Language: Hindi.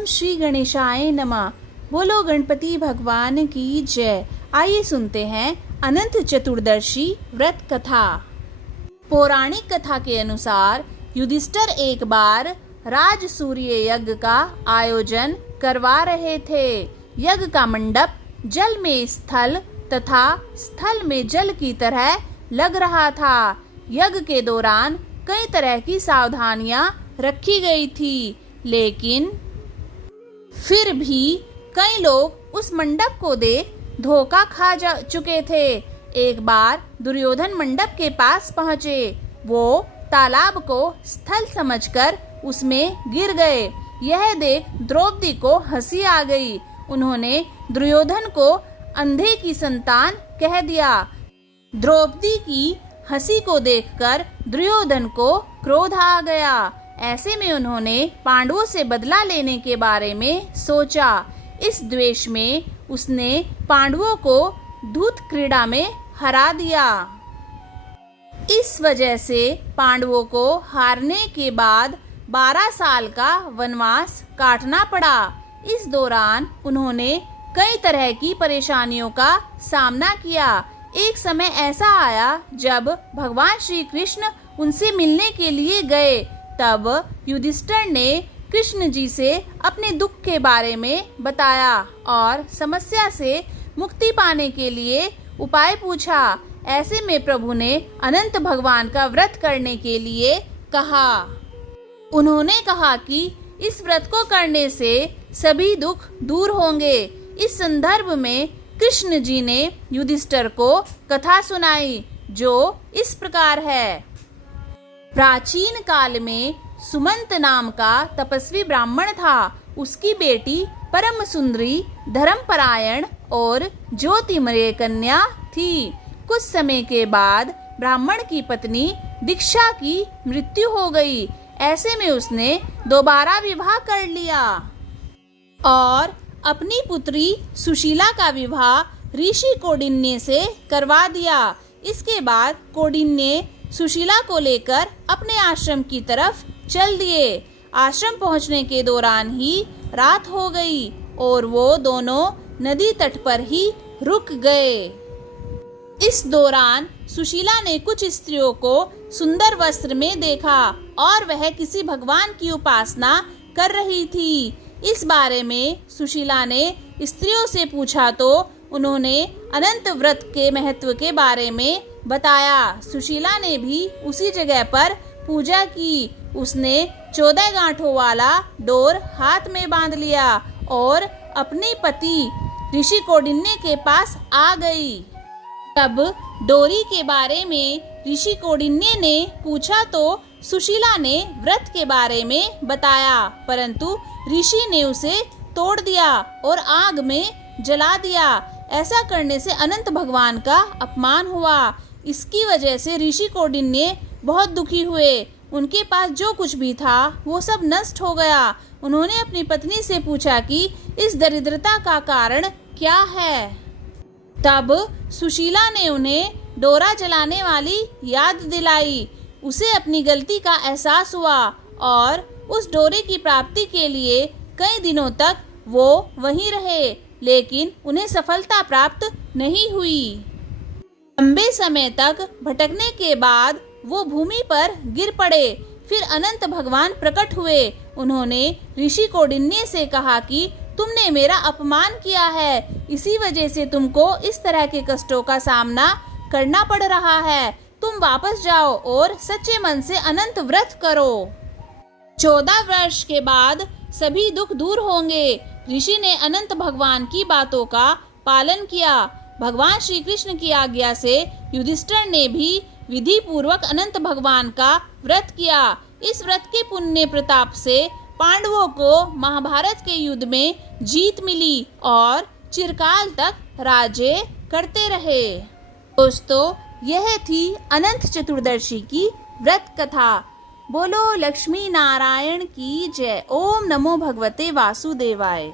ओम श्री गणेशाय नमः। बोलो गणपति भगवान की जय। आइए सुनते हैं अनंत चतुर्दशी व्रत कथा। पौराणिक कथा के अनुसार युधिष्ठिर एक बार राज सूर्य यज्ञ का आयोजन करवा रहे थे। यज्ञ का मंडप जल में स्थल तथा स्थल में जल की तरह लग रहा था। यज्ञ के दौरान कई तरह की सावधानियां रखी गई थी, लेकिन फिर भी कई लोग उस मंडप को देख धोखा खा चुके थे। एक बार दुर्योधन मंडप के पास पहुंचे। वो तालाब को स्थल समझकर उसमें गिर गए। यह देख द्रौपदी को हंसी आ गई। उन्होंने दुर्योधन को अंधे की संतान कह दिया। द्रौपदी की हंसी को देखकर दुर्योधन को क्रोध आ गया। ऐसे में उन्होंने पांडवों से बदला लेने के बारे में सोचा। इस द्वेष में उसने पांडवों को धूत क्रीड़ा में हरा दिया। इस वजह से पांडवों को हारने के बाद 12 साल का वनवास काटना पड़ा। इस दौरान उन्होंने कई तरह की परेशानियों का सामना किया। एक समय ऐसा आया जब भगवान श्री कृष्ण उनसे मिलने के लिए गए। तब युधिष्ठिर ने कृष्ण जी से अपने दुख के बारे में बताया और समस्या से मुक्ति पाने के लिए उपाय पूछा। ऐसे में प्रभु ने अनंत भगवान का व्रत करने के लिए कहा। उन्होंने कहा कि इस व्रत को करने से सभी दुख दूर होंगे। इस संदर्भ में कृष्ण जी ने युधिष्ठिर को कथा सुनाई, जो इस प्रकार है। प्राचीन काल में सुमंत नाम का तपस्वी ब्राह्मण था। उसकी बेटी परम सुंदरी, धर्मपरायण और ज्योतिमय कन्या थी। कुछ समय के बाद ब्राह्मण की पत्नी दीक्षा की मृत्यु हो गई। ऐसे में उसने दोबारा विवाह कर लिया और अपनी पुत्री सुशीला का विवाह ऋषि कौंडिन्य से करवा दिया। इसके बाद कौंडिन्य सुशीला को लेकर अपने आश्रम की तरफ चल दिए। आश्रम पहुंचने के दौरान ही रात हो गई और वो दोनों नदी तट पर ही रुक गए। इस दौरान सुशीला ने कुछ स्त्रियों को सुंदर वस्त्र में देखा और वह किसी भगवान की उपासना कर रही थी। इस बारे में सुशीला ने स्त्रियों से पूछा तो उन्होंने अनंत व्रत के महत्व के बारे में बताया। सुशीला ने भी उसी जगह पर पूजा की। उसने 14 गांठों वाला डोर हाथ में बांध लिया और अपने पति ऋषि कौंडिन्य के पास आ गई। तब डोरी के बारे में ऋषि कौंडिन्य ने पूछा तो सुशीला ने व्रत के बारे में बताया, परंतु ऋषि ने उसे तोड़ दिया और आग में जला दिया। ऐसा करने से अनंत भगवान का अपमान हुआ। इसकी वजह से ऋषि कौंडिन्य बहुत दुखी हुए। उनके पास जो कुछ भी था वो सब नष्ट हो गया। उन्होंने अपनी पत्नी से पूछा कि इस दरिद्रता का कारण क्या है। तब सुशीला ने उन्हें डोरा जलाने वाली याद दिलाई। उसे अपनी गलती का एहसास हुआ और उस डोरे की प्राप्ति के लिए कई दिनों तक वो वहीं रहे, लेकिन उन्हें सफलता प्राप्त नहीं हुई। लंबे समय तक भटकने के बाद वो भूमि पर गिर पड़े। फिर अनंत भगवान प्रकट हुए। उन्होंने ऋषि कौंडिन्य से कहा कि तुमने मेरा अपमान किया है, इसी वजह से तुमको इस तरह के कष्टों का सामना करना पड़ रहा है। तुम वापस जाओ और सच्चे मन से अनंत व्रत करो। 14 वर्ष के बाद सभी दुख दूर होंगे। ऋषि ने अनंत भगवान की बातों का पालन किया। भगवान श्री कृष्ण की आज्ञा से युधिष्ठिर ने भी विधि पूर्वक अनंत भगवान का व्रत किया। इस व्रत के पुण्य प्रताप से पांडवों को महाभारत के युद्ध में जीत मिली और चिरकाल तक राज्य करते रहे। दोस्तों, यह थी अनंत चतुर्दशी की व्रत कथा। बोलो लक्ष्मी नारायण की जय। ओम नमो भगवते वासुदेवाय।